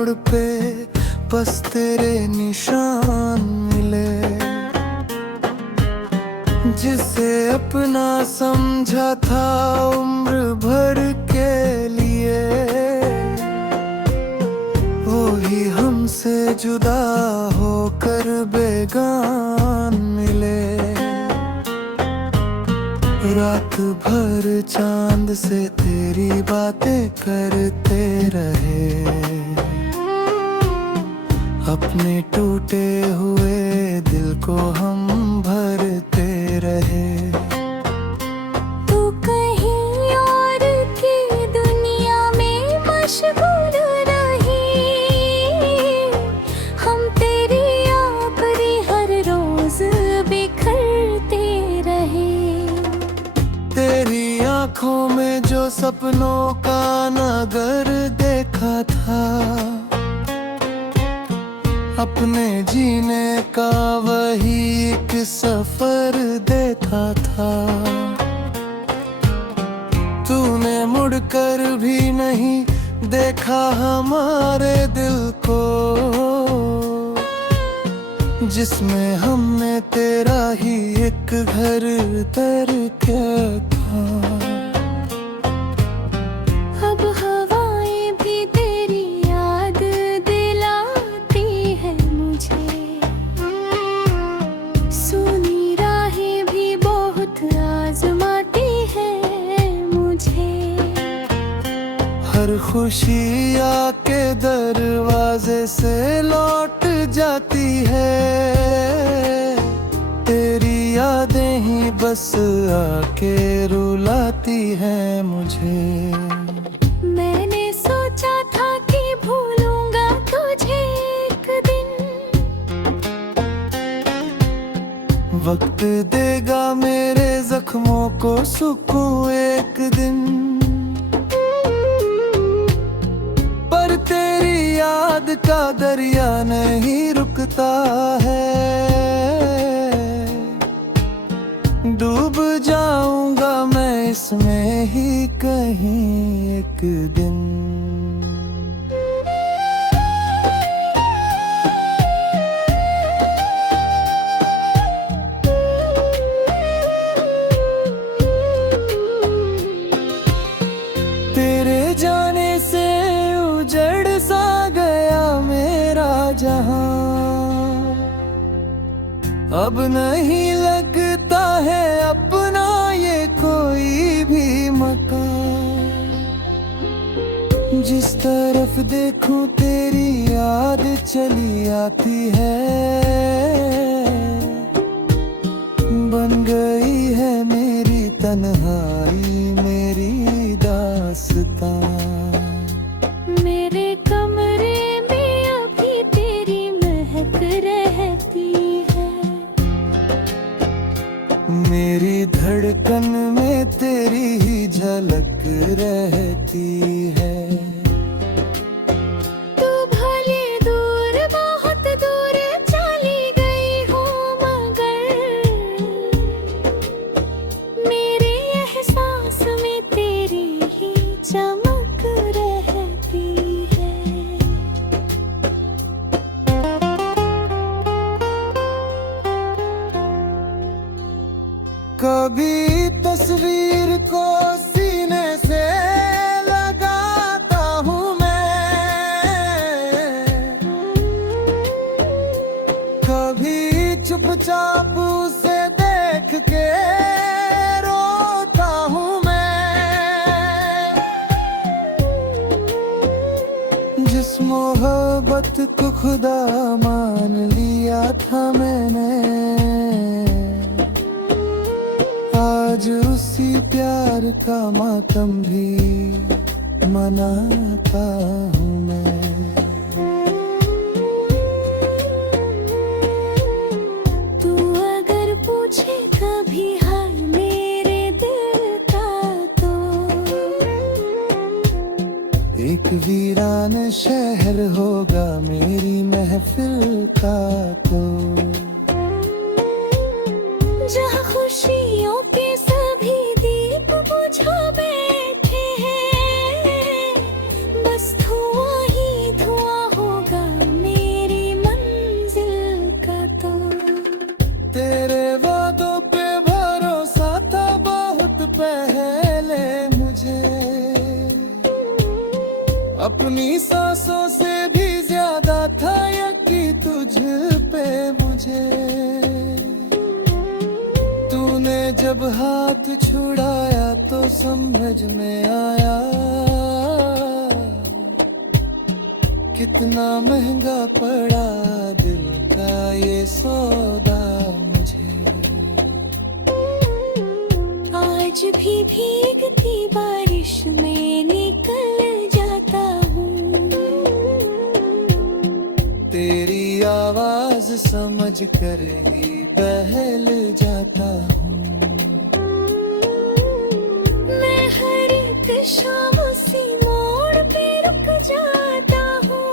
मोड़ पे बस तेरे निशान मिले। जिसे अपना समझा था उम्र भर के लिए, वो ही हमसे जुदा होकर बेगान मिले। रात भर चांद से तेरी बातें करते रहे, अपने टूटे हुए दिल को हम भरते रहे। तू कहीं और की दुनिया में मशगूल रही, हम तेरी आखिरी हर रोज बिखरते रहे। तेरी आँखों में जो सपनों का नगर देखा था, अपने जीने का वही एक सफर देखा था। तूने मुड़कर भी नहीं देखा हमारे दिल को, जिसमें हमने तेरा ही एक घर करके था। अब हवाएं भी तेरी याद दिलाती है मुझे, सुनी राहें भी बहुत आजमाती है मुझे। हर खुशी आके दरवाजे से लौट जाती है, तेरी यादें ही बस आके रुलाती हैं मुझे। मैंने सोचा था कि भूलूंगा तुझे एक दिन, वक्त देगा मेरे जख्मों को सुकून एक दिन। पर तेरी याद का दरिया नहीं रुकता है, डूब जाऊंगा मैं इसमें ही कहीं एक दिन। तेरे जाने से उजड़ सा गया मेरा जहां, अब नहीं लगता है अपना ये कोई भी मकान। जिस तरफ देखूं तेरी याद चली आती है, बन गई है मेरी तन्हाई मेरी दास्तां। मेरे कमरे में अभी तेरी महक रहती है, मेरी धड़कन में तेरी ही झलक रहती है। तू भले दूर बहुत दूर चली गई हो, मगर मेरे एहसास में तेरी ही चमक रहती है। कभी तस्वीर को सीने से लगाता हूँ मैं, कभी चुपचाप उसे देख के रोता हूँ मैं। जिस मोहब्बत को खुदा मान लिया था मैंने, आज उसी प्यार का मातम भी मनाता हूँ मैं। तू अगर पूछे कभी हाल मेरे दिल का, तो एक वीरान शहर होगा मेरी महफिल का तो, जहाँ खुशियों के सभी दीप बुझा बैठे हैं, बस धुआं ही धुआं सांसों से भी ज्यादा था यकीन तुझ पे मुझे। तूने जब हाथ छुड़ाया तो समझ में आया कितना महंगा पड़ा दिल का ये सौदा मुझे। आज भी भीगती बारिश में निकल जाता हूँ। तेरी आवाज समझ कर ही बहल जाता हूँ। मैं हर एक शाम उसी मोड़ पे रुक जाता हूँ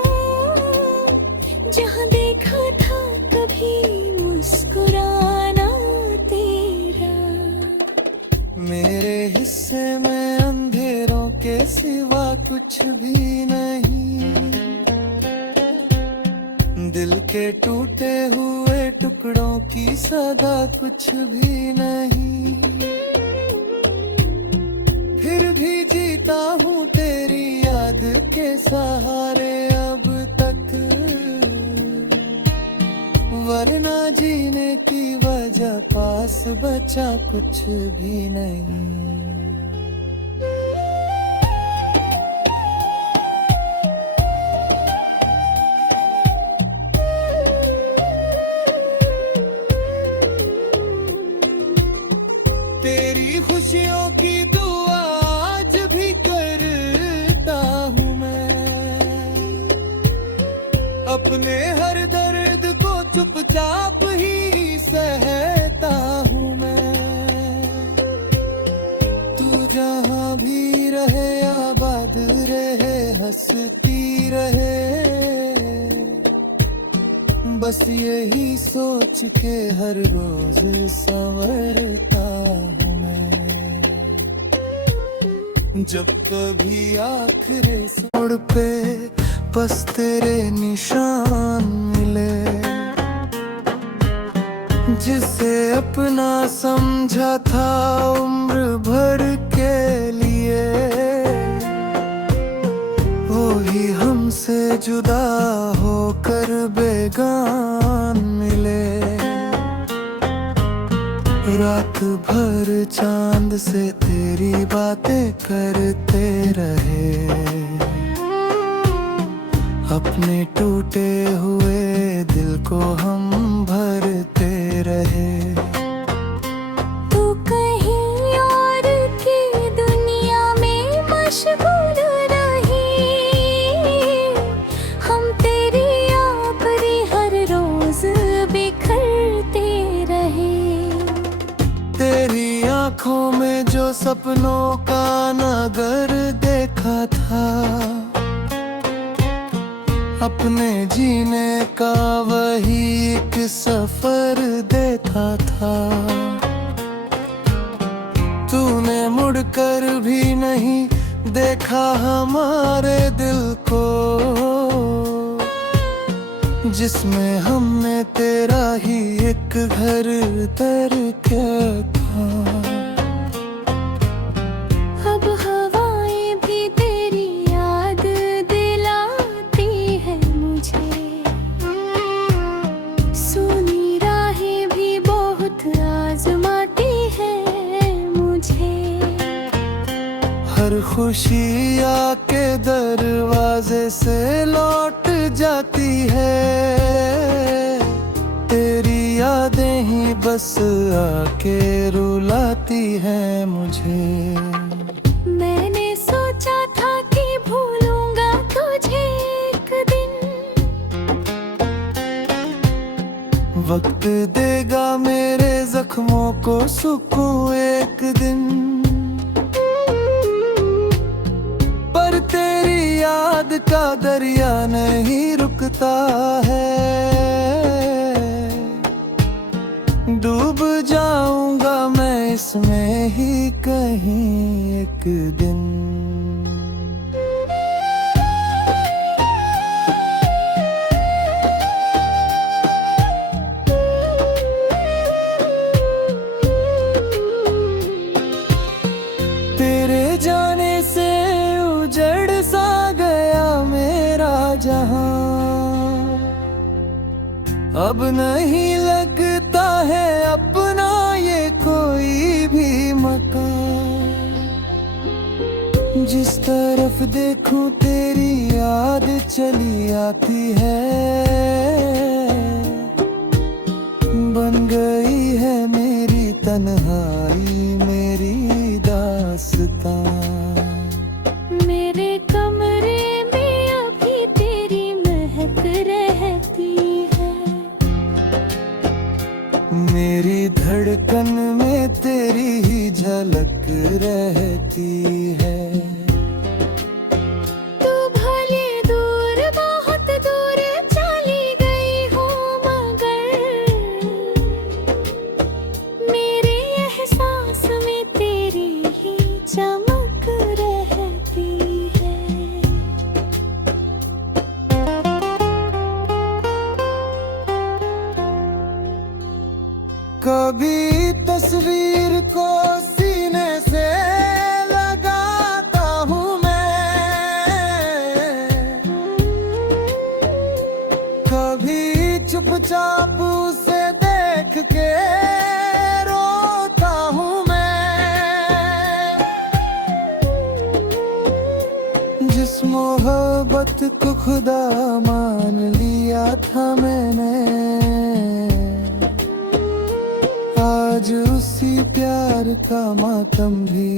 जहाँ देखा था कभी मुस्कुराना तेरा। मेरे हिस्से में अंधेरों के सिवा कुछ भी नहीं। दिल के टूटे हुए टुकड़ों की सदा कुछ भी नहीं। फिर भी जीता हूँ तेरी याद के सहारे अब तक, वरना जीने की वजह पास बचा कुछ भी नहीं। तेरी खुशियों की दुआ आज भी करता हूँ मैं। अपने हर दर्द को चुपचाप ही सहता हूँ मैं। तू जहाँ भी रहे आबाद रहे हंसती रहे, बस यही सोच के हर रोज संवरता हूँ मैं। जब कभी आखिरी मोड़ पे बस तेरे निशान मिले, जिसे अपना समझा था उम्र भर के लिए, वो ही हमसे जुदा होकर बेगान मिले। रात भर चांद से तेरी बातें करते रहे, अपने टूटे हुए दिल को हम भरते रहे। तू कहीं और की दुनिया में मशगूल रही, हम तेरी आखिरी हर रोज बिखरते रहे। तेरी आंखों में जो सपनों का नगर देखा था, अपने जीने का वही एक सफर देखा था। तूने मुड़कर भी नहीं देखा हमारे दिल को, जिसमें हमने तेरा ही एक घर करके था। अब हवाएं भी तेरी याद दिलाती है मुझे, सुनी राहें भी बहुत आजमाती है मुझे। हर खुशी आके दरवाजे से लौट जाती है, तेरी यादें ही बस आके रुलाती हैं मुझे। मैंने सोचा था कि भूलूंगा तुझे एक दिन, वक्त देगा मेरे जख्मों को सुकून एक दिन। पर तेरी याद का दरिया नहीं रुकता है, डूब जाऊंगा मैं इसमें ही कहीं एक दिन। तेरे जाने से उजड़ सा गया मेरा जहां। अब नहीं लगता है अपना ये कोई भी मकान। जिस तरफ देखूं तेरी याद चली आती है। बन गई है मेरी तन्हाई मेरी दास्तां। मेरे कमरे में अभी तेरी महक रहती है। मेरी धड़कन में तेरी ही झलक रहती है। तू भले दूर बहुत दूर चली गई हो मगर मेरे एहसास में तेरी ही चमक रहती है। कभी तस्वीर को सीने से लगाता हूँ मैं। कभी चुपचाप उसे देख के रोता हूँ मैं। जिस मोहब्बत को खुदा मान लिया था मैंने, आज उसी प्यार का मातम भी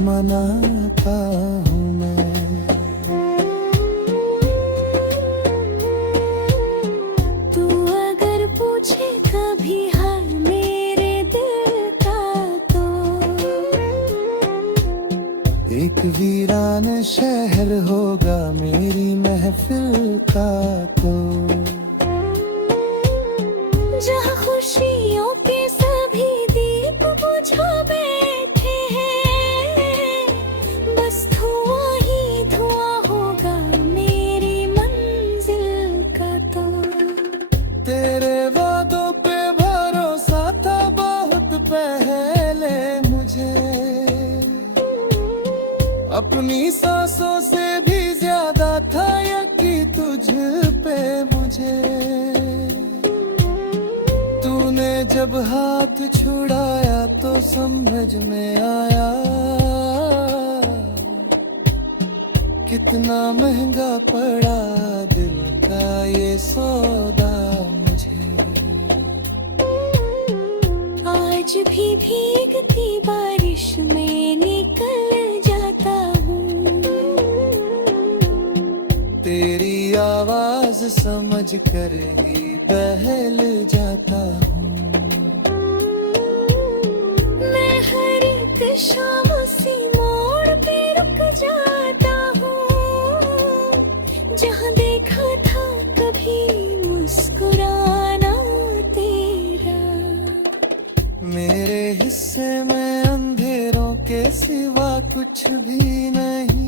मनाता हूँ मैं। तू अगर पूछे कभी हाल मेरे दिल का तो एक वीरान शहर होगा मेरी महफिल का तो। जहाँ खुशियों के सभी दीप बुझा बैठे हैं। बस धुआं ही धुआं होगा मेरी मंजिल का तो। तेरे वादों पे भरोसा था बहुत पहले मुझे। अपनी सांसों से भी ज्यादा था यकीन तुझ पे मुझे। तूने जब हाथ छुड़ाया तो समझ में आया कितना महंगा पड़ा दिल का ये सौदा मुझे। आज भी भीगती बारिश में निकल जाता हूँ। तेरी आवाज समझ कर ही बहल जाता हूँ। मैं हर एक शाम उसी मोड़ पे रुक जाता हूँ जहाँ देखा था कभी मुस्कुराना तेरा। मेरे हिस्से में अंधेरों के सिवा कुछ भी नहीं।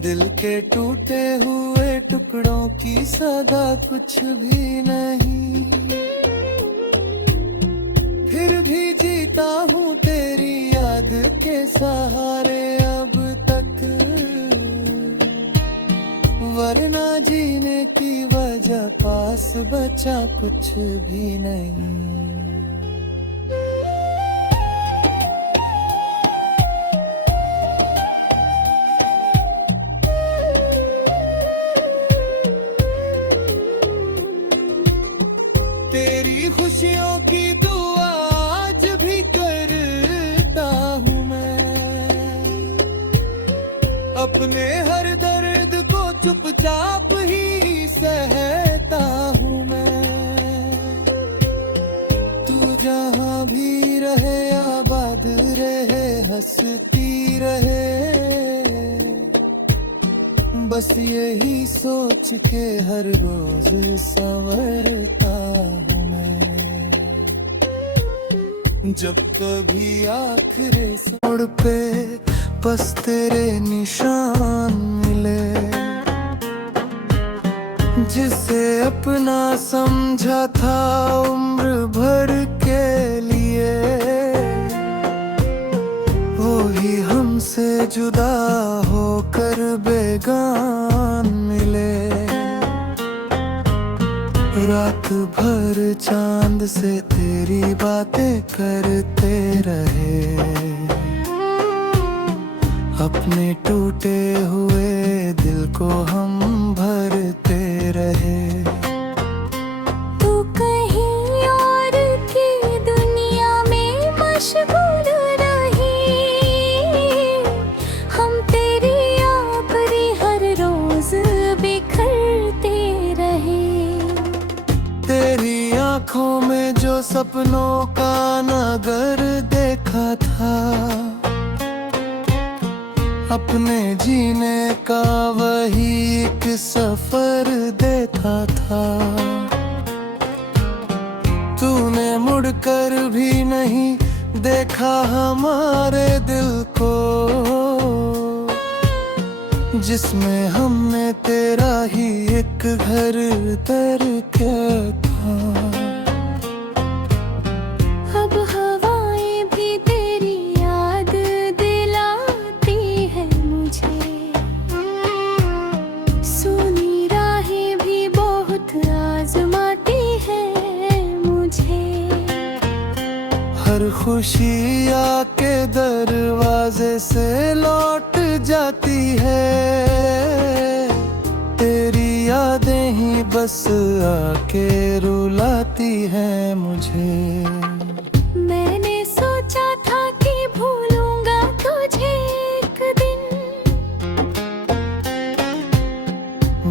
दिल के टूटे हुए टुकड़ों की सदा कुछ भी नहीं। फिर भी जीता हूँ तेरी याद के सहारे अब तक। वरना जीने की वजह पास बचा कुछ भी नहीं। तेरी खुशियों की दुआ आज भी करता हूँ मैं। अपने हर दर्द को चुपचाप ही सहता हूँ मैं। तू जहाँ भी रहे आबाद रहे हंसती रहे। बस यही सोच के हर रोज संवरता हूँ मैं। जब कभी आखिरी मोड़ पे बस तेरे निशान मिले। जिसे अपना समझा था उम्र भर के लिए, वो ही हमसे जुदा हो होकर बेगान मिले। रात भर चांद से तेरी बातें करते रहे। अपने टूटे हुए दिल को हम भरते रहे। तू कहीं और की दुनिया में मशगूल रही, हम तेरी आखिरी हर रोज बिखरते रहे। तेरी आंखों में जो सपनों का नगर देखा था, अपने जीने का वही एक सफर देता था। तूने मुड़कर भी नहीं देखा हमारे दिल को, जिसमें हमने तेरा ही एक घर करके था। अब हवाएं भी तेरी याद दिलाती है मुझे, सुनी राहें भी बहुत आजमाती है मुझे। हर खुशी आके दरवाजे से लौट जाती है। तेरी यादें ही बस आके रुलाती हैं मुझे। मैंने सोचा था कि भूलूंगा तुझे एक दिन,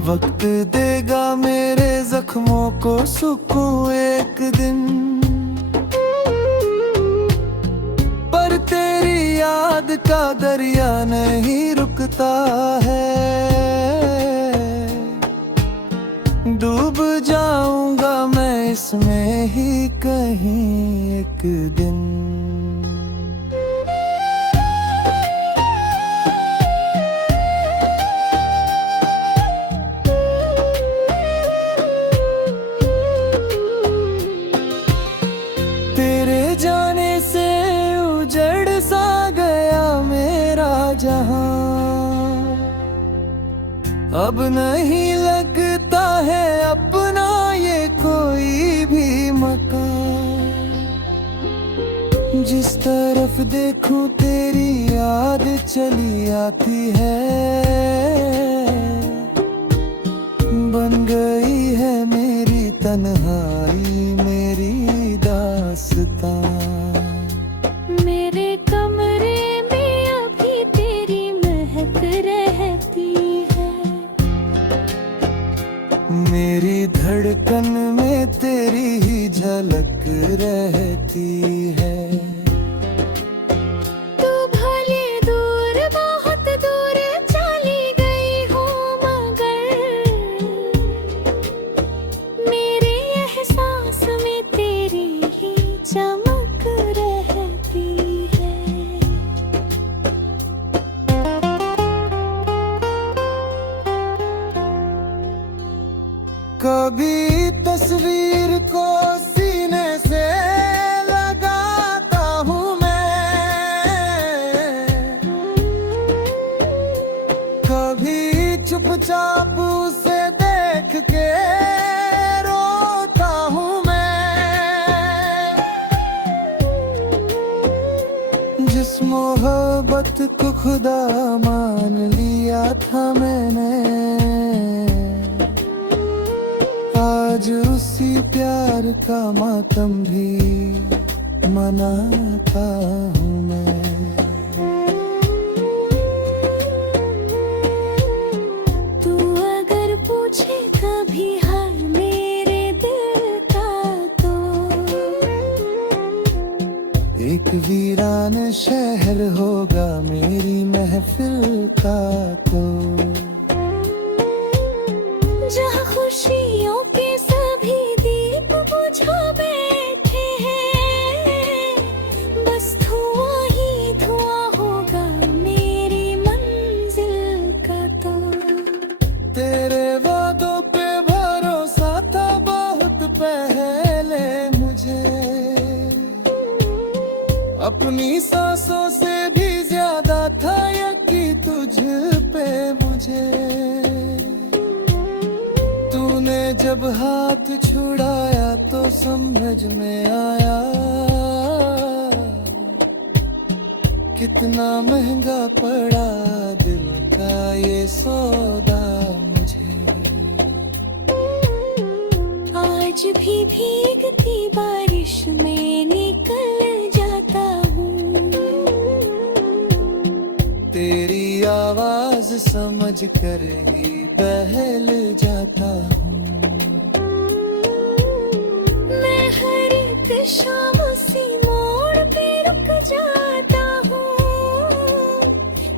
वक्त देगा मेरे जख्मों को सुकून एक दिन। पर तेरी याद का दरिया नहीं रुकता है। डूब जाऊंगा मैं इसमें ही कहीं एक दिन। तेरे जाने से उजड़ सा गया मेरा जहां। अब नहीं लगता है अपना ये कोई भी मकान। जिस तरफ देखूं तेरी याद चली आती है। बन गई है मेरी तन्हाई मेरी दास्तां। मेरे कमरे में अभी तेरी महक रहती है। मेरी धड़कन में तेरी ही झलक रहती है। तू भले दूर बहुत दूर चली गई हो, मगर मेरे एहसास में तेरी ही चमक रहती है। कभी तस्वीर को सीने से लगाता हूँ मैं, कभी चुपचाप उसे देख के रोता हूँ मैं। जिस मोहब्बत को खुदा मान लिया था मैंने, आज उसी प्यार का मातम भी मनाता हूँ मैं। तू अगर पूछे कभी हाल मेरे दिल का, तो एक वीरान शहर होगा मेरी महफिल का। तो जहाँ खुशियों के सभी दीप बुझा बैठे हैं, बस धुआं ही धुआं होगा मेरी मंजिल का। तो तेरे वादों पे भरोसा था बहुत पहले मुझे। अपनी सांसों से भी ज्यादा था यकीन तुझ पे। पे मुझे। तूने जब हाथ छुड़ाया तो समझ में आया कितना महंगा पड़ा दिल का ये सौदा मुझे। आज भी भीगती बारिश में निकल जाता हूँ। तेरी आवाज समझ कर ही बहल जाता हूँ। मैं हर एक शाम उसी मोड़ पे रुक जाता हूँ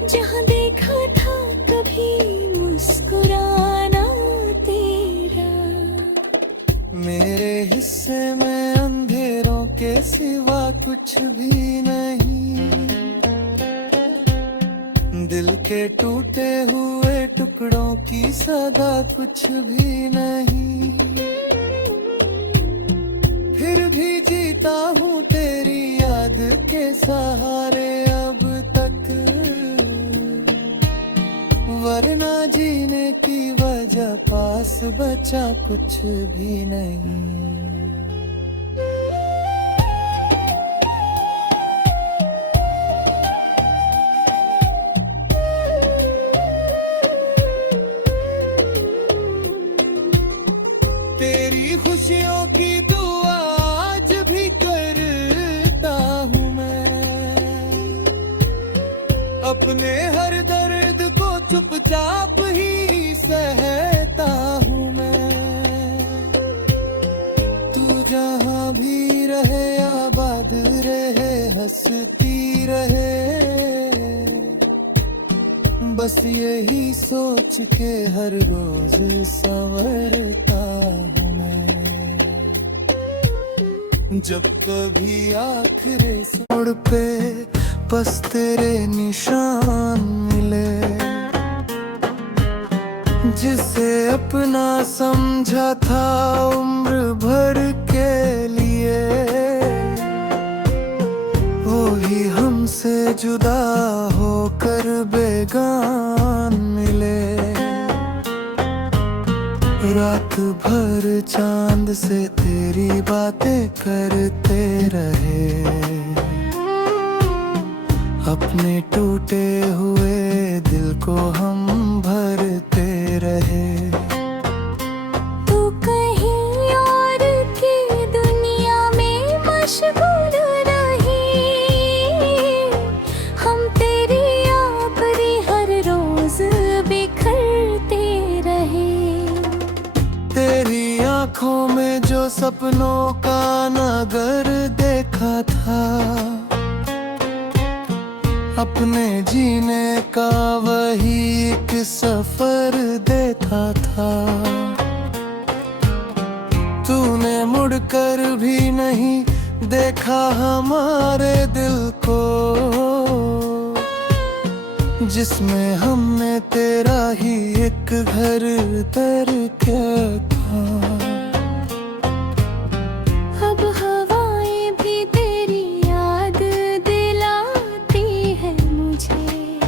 जहाँ देखा था कभी मुस्कुराना तेरा। मेरे हिस्से में अंधेरों के सिवा कुछ भी नहीं। दिल के टूटे हुए टुकड़ों की सदा कुछ भी नहीं। फिर भी जीता हूँ तेरी याद के सहारे अब तक, वरना जीने की वजह पास बचा कुछ भी नहीं। तेरी खुशियों की दुआ आज भी करता हूँ मैं। अपने हर दर्द को चुपचाप ही सहता हूँ मैं। तू जहाँ भी रहे आबाद रहे हंसती रहे, बस यही सोच के हर रोज संवरता हूँ मैं। जब कभी आखिरी मोड़ पे बस तेरे निशान मिले, जिसे अपना समझा था उम्र भर के लिए, वो ही हमसे जुदा होकर बेगान मिले। रात भर चांद से तेरी बातें करते रहे, अपने टूटे हुए दिल को हम भरते रहे। तू कहीं और की दुनिया में मशगूल रही, हम तेरी आखिरी हर रोज बिखरते रहे। तेरी आंखों में जो सपनों का नगर देखा था, अपने जीने का वही एक सफर देता था। तूने मुड़कर भी नहीं देखा हमारे दिल को, जिसमें हमने तेरा ही एक घर करके था। अब हवाएं भी तेरी याद दिलाती है मुझे,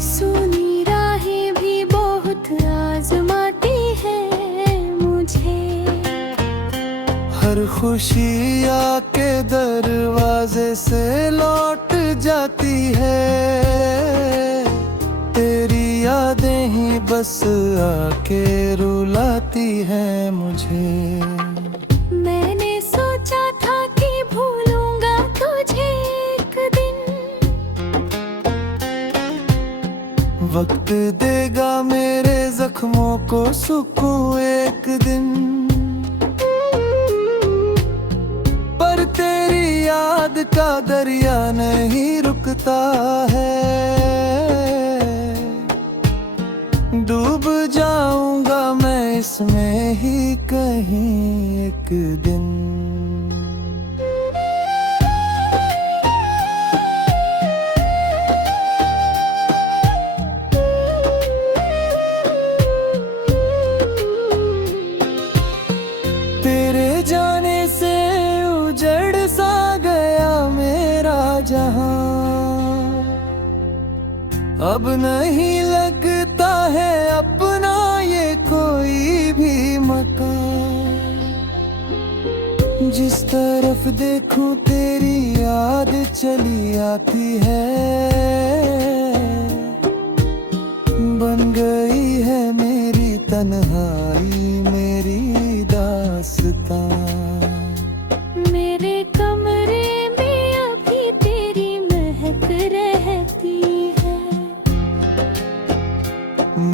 सुनी राहें भी बहुत आजमाती है मुझे। हर खुशी आके दरवाजे से लौट जाती है, तेरी यादें ही बस आके रुलाती हैं मुझे। मैंने सोचा था कि भूलूंगा तुझे एक दिन, वक्त देगा मेरे जख्मों को सुकून एक दिन। पर तेरी याद का दरिया नहीं रुकता है, डूब जाऊंगा मैं इसमें ही कहीं एक दिन। तेरे जाने से उजड़ सा गया मेरा जहां, अब नहीं लगता है अपना ये कोई भी मकान। जिस तरफ देखूं तेरी याद चली आती है, बन गई है मेरी तन्हाई मेरी दास्तां। मेरे कमरे में अभी तेरी महक रहती है,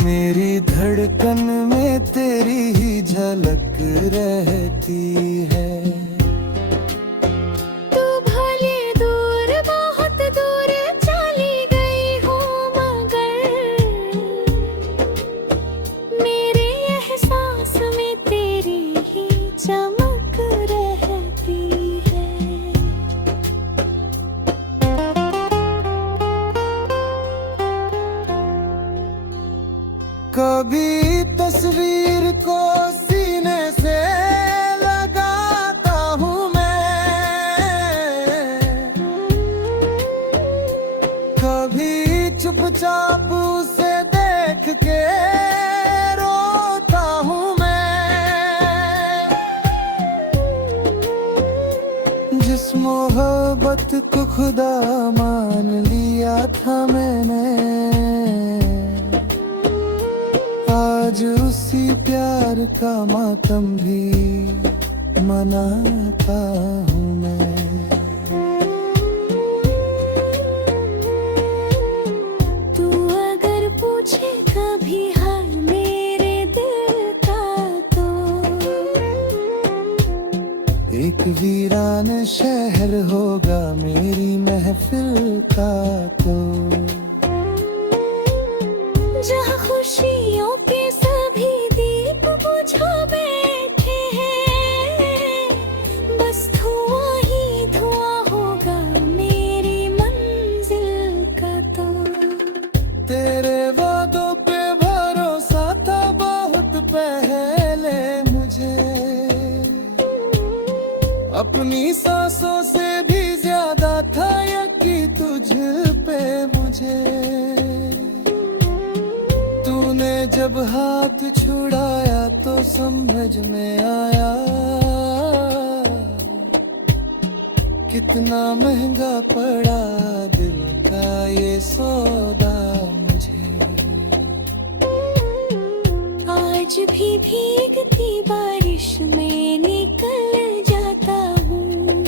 मेरी धड़कन में तेरी ही झलक रहती है। तू भले दूर बहुत दूर चली गई हो, मगर मेरे एहसास में तेरी ही चमक रहती है। कभी तस्वीर को सीने से लगाता हूँ मैं, कभी चुपचाप उसे देख के रोता हूँ मैं। जिस मोहब्बत को खुदा मान लिया था मैंने, आज उसी प्यार का मातम भी मनाता हूँ मैं। तू अगर पूछे कभी हाल मेरे दिल का, तो एक वीरान शहर होगा मेरी महफिल का, तो जहाँ खुशियों के सभी दीप बुझा बैठे हैं, बस धुआं ही धुआं होगा मेरी मंजिल का। तो तेरे वादों पे भरोसा था बहुत पहले मुझे, अपनी सांसों से भी ज्यादा था यकीन तुझ पे मुझे। तूने जब हाथ छुड़ाया तो समझ में आया, कितना महंगा पड़ा दिल का ये सौदा मुझे। आज भी भीगती बारिश में निकल जाता हूँ,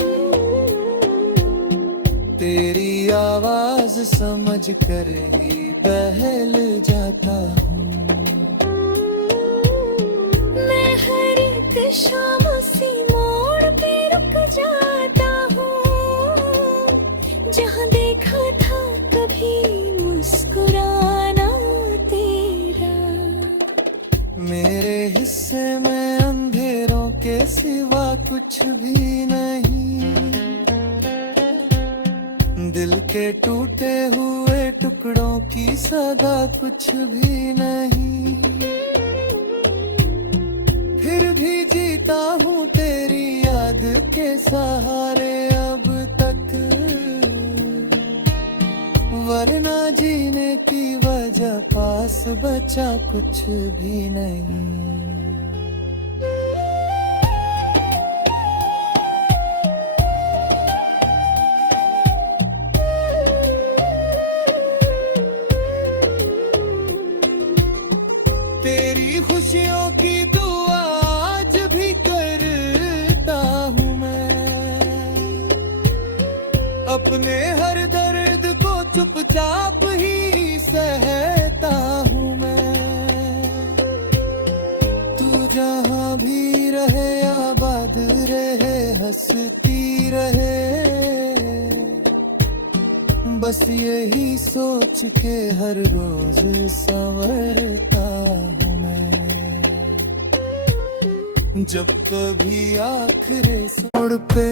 तेरी आवाज समझ कर ही बहल जाता हूँ। मैं हर एक शाम उसी मोड़ पे रुक जाता हूँ, जहाँ देखा था कभी मुस्कुराना तेरा। मेरे हिस्से में अंधेरों के सिवा कुछ भी नहीं, दिल के टूटे हुए टुकड़ों की सदा कुछ भी नहीं। फिर भी जीता हूँ तेरी याद के सहारे अब तक, वरना जीने की वजह पास बचा कुछ भी नहीं। तेरी खुशियों की दुआ आज भी करता हूँ मैं, अपने हर दर्द को चुपचाप ही सहता हूँ मैं। तू जहाँ भी रहे आबाद रहे हंसती रहे, बस यही सोच के हर रोज संवरता हूँ मैं। जब कभी आखिरी मोड़ पे